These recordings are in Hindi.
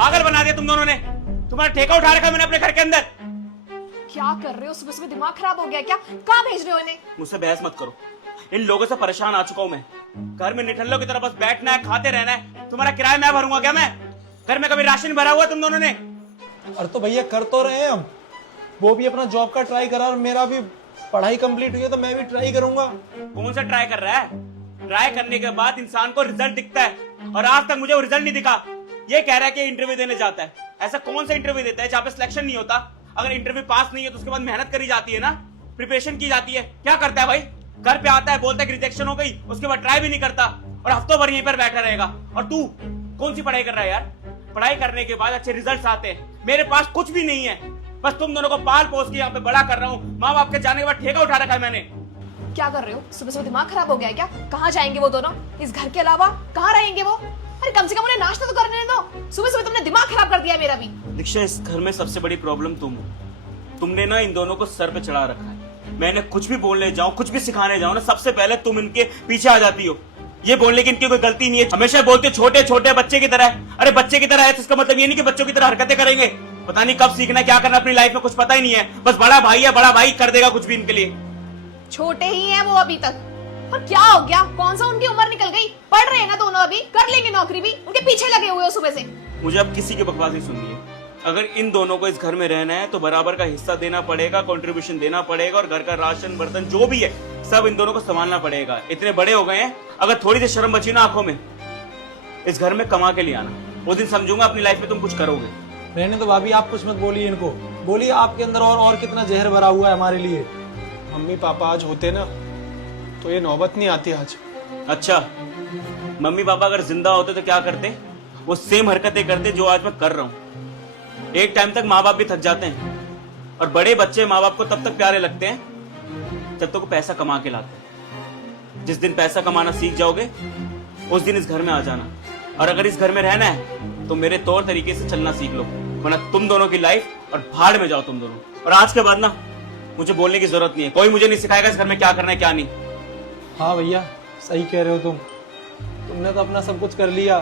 पागल बना दिया तुम दोनों ने। तुम्हारा ठेका उठा रखा है मैंने अपने घर के अंदर। क्या कर रहे हो? सुबह सुबह दिमाग खराब हो गया क्या? कहाँ भेज रहे हो इन्हें? मुझसे बहस मत करो, इन लोगों से परेशान आ चुका हूं मैं। घर में निठल्लों की तरह बस बैठना है, खाते रहना है। तुम्हारा किराया मैं भरूंगा क्या? मैं घर में कभी राशन भरा हुआ तुम दोनों ने? और तो भैया कर तो रहे हैं हम, वो भी अपना जॉब का ट्राई करा और मेरा भी पढ़ाई कंप्लीट हुई है तो मैं भी ट्राई करूंगा। कौन सा ट्राई कर रहा है? ट्राई करने के बाद इंसान को रिजल्ट दिखता है और आज तक मुझे वो रिजल्ट नहीं दिखा। ये कह रहा है कि इंटरव्यू देने जाता है। ऐसा कौन सा इंटरव्यू देता है जहाँ पे सिलेक्शन नहीं होता? अगर इंटरव्यू पास नहीं है तो उसके बाद मेहनत करी जाती है ना, प्रिपरेशन की जाती है। क्या करता है भाई? घर पे आता है, बोलता है कि रिजेक्शन हो गई, उसके बाद ट्राई भी नहीं करता और हफ्तों भर यहीं पर बैठा रहेगा। और तू कौन सी पढ़ाई कर रहा है यार? पढ़ाई करने के बाद अच्छे रिजल्ट्स आते हैं। मेरे पास कुछ भी नहीं है, बस तुम दोनों को पाल पोस के यहाँ पे बड़ा कर रहा हूँ। माँ बाप के जाने के बाद ठेका उठा रखा है मैंने। क्या कर रहे हो? सुबह सुबह दिमाग खराब हो गया है क्या? कहाँ जाएंगे वो दोनों? इस घर के अलावा कहाँ रहेंगे वो? अरे कम से कम उन्हें नाश्ता तो करने दो। सुबह सुबह तुमने दिमाग खराब कर दिया मेरा भी। दीक्षा, इस घर में सबसे बड़ी प्रॉब्लम तुम हो। तुमने ना इन दोनों को सर पे चढ़ा रखा है। मैंने कुछ भी बोलने जाऊं, कुछ भी सिखाने जाऊं ना, सबसे पहले तुम इनके पीछे आ जाती हो। ये बोलने की इनकी कोई गलती नहीं है। हमेशा बोलते हो छोटे छोटे बच्चे की तरह है। अरे बच्चे की तरह है तो इसका मतलब ये नहीं कि बच्चों की तरह हरकतें करेंगे। पता नहीं कब सीखना क्या करना अपनी लाइफ में, कुछ पता ही नहीं है। बस बड़ा भाई है, बड़ा भाई कर देगा कुछ भी इनके लिए। छोटे ही हैं वो अभी तक। और क्या हो गया? कौन सा उनकी उम्र निकल गई? पढ़ रहे हैं ना दोनों, अभी कर लेंगे नौकरी भी। उनके पीछे लगे हुए हो सुबह से। मुझे अब किसी की बकवास नहीं सुननी है। अगर इन दोनों को इस घर में रहना है तो बराबर का हिस्सा देना पड़ेगा, कंट्रीब्यूशन देना पड़ेगा और घर का राशन बर्तन जो भी है सब इन दोनों को संभालना पड़ेगा। इतने बड़े हो गए हैं, अगर थोड़ी सी शर्म बची ना आंखों में, इस घर में कमा के ले आना। वो दिन समझूंगा अपनी लाइफ में तुम कुछ करोगे। रहने तो भाभी, आप कुछ मत बोलिए इनको। बोलिए आपके अंदर और कितना जहर भरा हुआ है हमारे लिए। मम्मी पापा आज होते ना तो ये नौबत नहीं आती आज। अच्छा, मम्मी पापा अगर जिंदा होते तो क्या करते? वो सेम हरकतें करते जो आज मैं कर रहा हूं। एक टाइम तक माँ बाप भी थक जाते हैं और बड़े बच्चे माँ बाप को तब तक प्यारे लगते हैं जब तक वो पैसा कमा के लाते हैं। जिस दिन पैसा कमाना सीख जाओगे उस दिन इस घर में आ जाना। और अगर इस घर में रहना है तो मेरे तौर तरीके से चलना सीख लो, वरना तुम दोनों की लाइफ और भाड़ में जाओ तुम दोनों। और आज के बाद ना मुझे बोलने की जरूरत नहीं है। कोई मुझे नहीं सिखाएगा इस घर में क्या करना है क्या नहीं। हाँ भैया, सही कह रहे हो तुम। तुमने तो अपना सब कुछ कर लिया,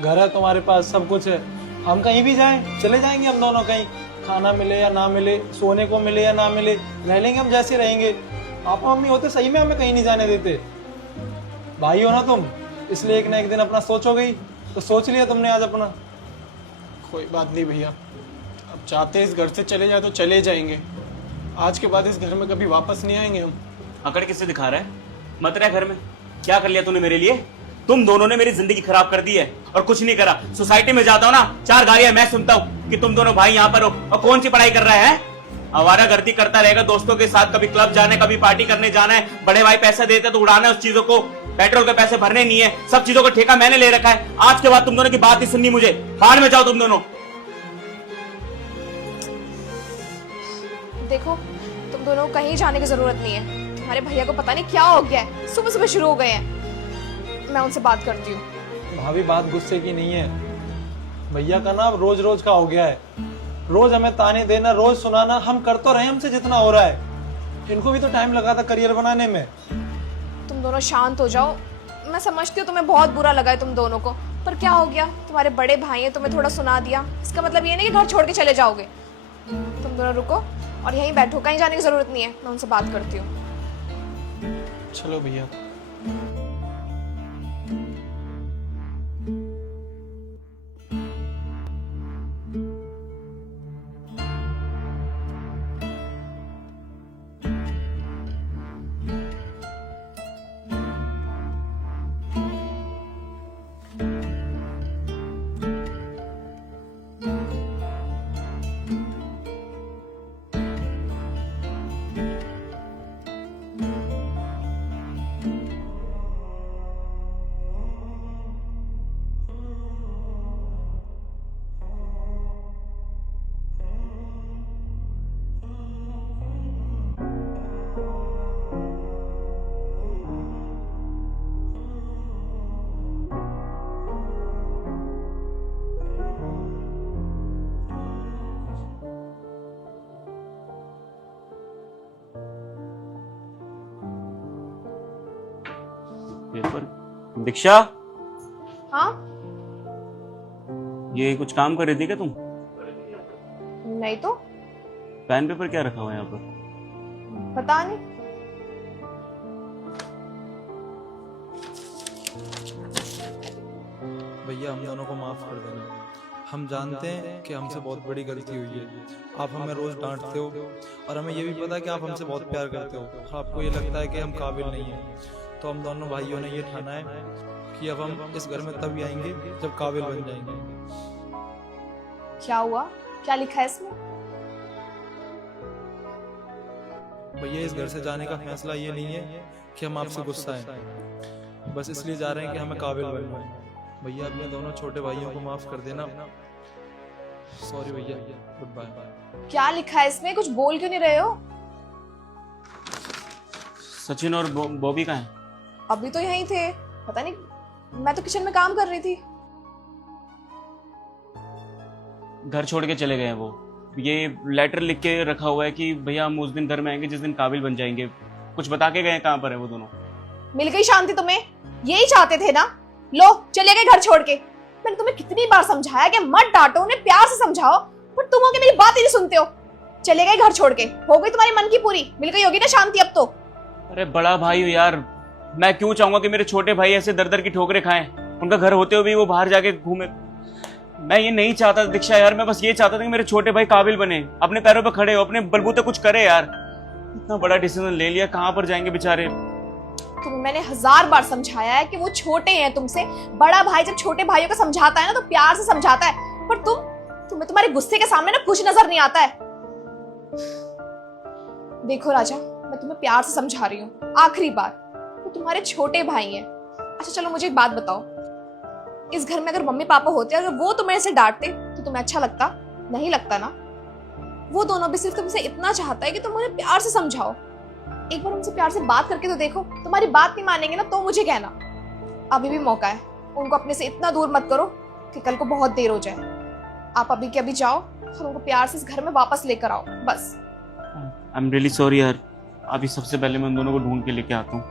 घर है तुम्हारे पास, सब कुछ है। हम कहीं भी जाएं, चले जाएंगे हम दोनों कहीं। खाना मिले या ना मिले, सोने को मिले या ना मिले, रह लेंगे हम जैसे रहेंगे। पापा मम्मी होते सही में हमें कहीं नहीं जाने देते। भाई हो ना तुम, इसलिए एक ना एक दिन अपना सोचोगे ही। तो सोच लिया तुमने आज अपना। कोई बात नहीं भैया, अब चाहते इस घर से चले जाए तो चले जाएंगे। आज के बाद इस घर में कभी वापस नहीं आएंगे हम। अकड़ किससे दिखा रहा है? मत रह घर में। क्या कर लिया तूने मेरे लिए? तुम दोनों ने मेरी जिंदगी खराब कर दी है और कुछ नहीं करा। सोसाइटी में जाता हूँ ना, चार गालियां मैं सुनता हूँ कि तुम दोनों भाई यहाँ पर हो। और कौन सी पढ़ाई कर रहा है? आवारागर्दी करता रहेगा दोस्तों के साथ, कभी क्लब जाना है, कभी पार्टी करने जाना है। बड़े भाई पैसे देते तो उड़ाना है उस चीजों को। पेट्रोल के पैसे भरने नहीं है, सब चीजों का ठेका मैंने ले रखा है। आज के बाद तुम दोनों की बात नहीं सुननी मुझे। बाहर में जाओ तुम दोनों। देखो, तुम दोनों को कहीं जाने की जरूरत नहीं है। तुम्हारे भैया को पता नहीं क्या हो गया है, सुबह सुबह शुरू हो गए हैं। मैं उनसे बात करती हूँ। भाभी बात गुस्से की नहीं है। भैया का ना रोज रोज का हो गया है। रोज हमें ताने देना, रोज सुनाना। हम कर तो रहे हैं हमसे जितना हो रहा है। इनको भी तो टाइम लगा था करियर बनाने में। तुम दोनों शांत हो जाओ। मैं समझती हूँ तुम्हें बहुत बुरा लगा है तुम दोनों को, पर क्या हो गया? तुम्हारे बड़े भाई हैं, तुम्हें थोड़ा सुना दिया, इसका मतलब ये नहीं कि घर छोड़ के चले जाओगे। तुम दोनों रुको और यहीं बैठो, कहीं जाने की जरूरत नहीं है। मैं उनसे बात करती हूँ। चलो भैया। पेपर। दीक्षा, हाँ, ये कुछ काम कर रही थी क्या तुम? नहीं तो पेन पेपर क्या रखा हुआ है यहाँ पर? पता नहीं। भैया हम दोनों को माफ कर देना। हम जानते हैं कि हमसे बहुत बड़ी गलती हुई है। आप हमें रोज डांटते हो और हमें ये भी पता है कि आप हमसे बहुत प्यार करते हो। आपको ये लगता है कि हम काबिल नहीं हैं, तो हम दोनों भाइयों ने ये ठाना है कि अब हम इस घर में तभी आएंगे जब काबिल बन जाएंगे। क्या हुआ? क्या लिखा है इसमें? भैया इस घर से जाने का फैसला ये नहीं है कि हम आपसे गुस्सा हैं, बस इसलिए जा रहे हैं कि हमें काबिल बनना है। भैया अपने दोनों छोटे भाइयों को माफ कर देना। सॉरी भैया, गुड बाय। क्या लिखा है इसमें? कुछ बोल क्यों नहीं रहे हो? सचिन और बॉबी कहाँ हैं? अभी तो यहीं थे, पता नहीं, मैं तो किचन में काम कर रही थी। घर छोड़ के चले गए हैं वो। ये लेटर लिख के रखा हुआ है कि भैया हम उस दिन घर में आएंगे जिस दिन काबिल बन जाएंगे। कुछ बता के गए हैं कहाँ पर है वो दोनों? मिल गई शांति तुम्हें? यही चाहते थे ना? लो चले गए घर छोड़ के। मैंने तुम्हें कितनी बार समझाया कि मत डांटो, उन्हें प्यार से समझाओ, पर तुम हो के मेरी बात ही नहीं सुनते हो। चले गए घर छोड़ के। हो गई तुम्हारी मन की पूरी? मिल गई होगी ना शांति अब तो? अरे बड़ा भाई हो यार, मैं क्यों चाहूंगा कि मेरे छोटे भाई ऐसे दर दर की ठोकरें खाएं? उनका घर होते हुए भी वो बाहर जाके घूमे। मैं ये नहीं चाहता दीक्षा यार, मैं बस ये चाहता था कि मेरे छोटे भाई काबिल बने, अपने पैरों पर खड़े हो, अपने बलबूते कुछ करे यार। इतना बड़ा डिसीजन ले लिया, कहाँ पर जाएंगे बेचारे। तुम्हें मैंने 1000 बार समझाया है कि वो छोटे हैं तुमसे। बड़ा भाई जब छोटे भाइयों को समझाता है ना तो प्यार से समझाता है, पर तुम्हें तुम्हारे गुस्से के सामने ना कुछ नजर नहीं आता है। देखो राजा, मैं तुम्हें प्यार से समझा रही हूँ, आखिरी बार। वो तुम्हारे छोटे भाई हैं। अच्छा चलो मुझे एक बात बताओ, इस घर में अगर मम्मी पापा होते, अगर वो तुम्हें ऐसे डांटते तो तुम्हें अच्छा लगता? नहीं लगता ना। वो दोनों भी सिर्फ तुमसे इतना चाहता है कि तुम उन्हें प्यार से समझाओ। एक बार उनसे प्यार से बात करके तो देखो। तुम्हारी बात नहीं मानेंगे ना तो मुझे कहना, अभी भी मौका है। उनको अपने से इतना दूर मत करो कि कल को बहुत देर हो जाए। आप अभी के अभी जाओ और उनको प्यार से इस घर में वापस लेकर आओ, बस। आई एम रियली सॉरी यार। अभी सबसे पहले मैं उन दोनों को ढूंढ के लेके आता हूँ।